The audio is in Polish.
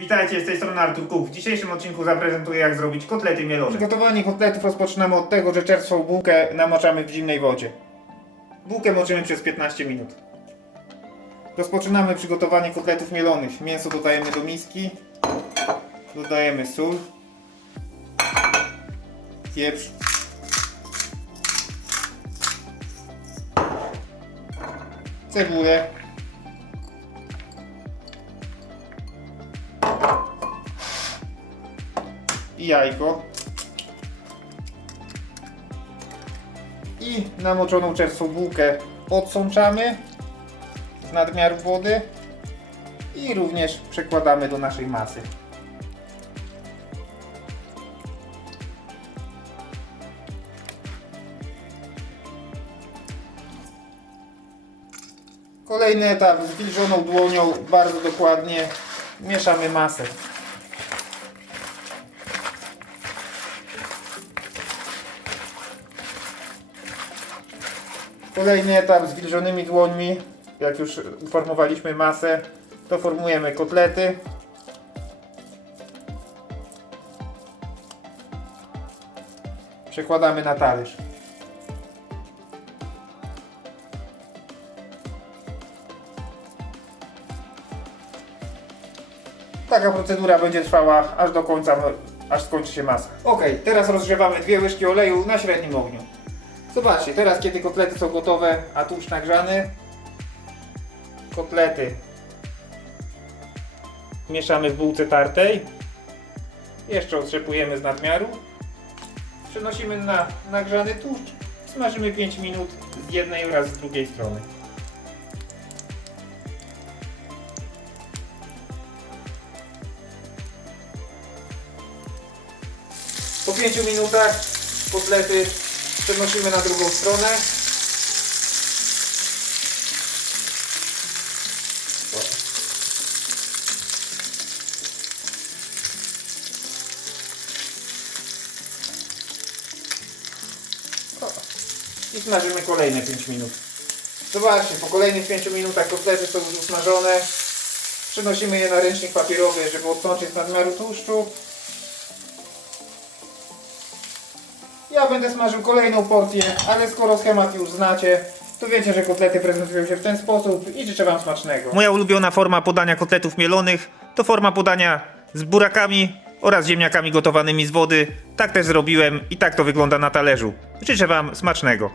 Witajcie, z tej strony Artur Kuk. W dzisiejszym odcinku zaprezentuję jak zrobić kotlety mielone. Gotowanie kotletów rozpoczynamy od tego, że czerstwą bułkę namoczamy w zimnej wodzie. Bułkę moczymy przez 15 minut. Rozpoczynamy przygotowanie kotletów mielonych. Mięso dodajemy do miski. Dodajemy sól. Pieprz. Cebulę. I jajko. I namoczoną czerstwą bułkę odsączamy z nadmiaru wody i również przekładamy do naszej masy. Kolejny etap z wilżoną dłonią bardzo dokładnie mieszamy masę. Kolejny etap z wilżonymi dłońmi, jak już uformowaliśmy masę, to formujemy kotlety. Przekładamy na talerz. Taka procedura będzie trwała aż do końca, aż skończy się masa. Ok, teraz rozgrzewamy dwie łyżki oleju na średnim ogniu. Zobaczcie, teraz kiedy kotlety są gotowe, a tłuszcz nagrzany, kotlety mieszamy w bułce tartej, jeszcze otrzepujemy z nadmiaru, przenosimy na nagrzany tłuszcz, smażymy 5 minut z jednej oraz z drugiej strony. Po 5 minutach kotlety przenosimy na drugą stronę. I smażymy kolejne 5 minut. Zobaczcie, po kolejnych 5 minutach kotlety są już usmażone. Przenosimy je na ręcznik papierowy, żeby odtączyć z nadmiaru tłuszczu. Ja będę smażył kolejną porcję, ale skoro schemat już znacie, to wiecie, że kotlety prezentują się w ten sposób i życzę Wam smacznego. Moja ulubiona forma podania kotletów mielonych to forma podania z burakami oraz ziemniakami gotowanymi z wody. Tak też zrobiłem i tak to wygląda na talerzu. Życzę Wam smacznego.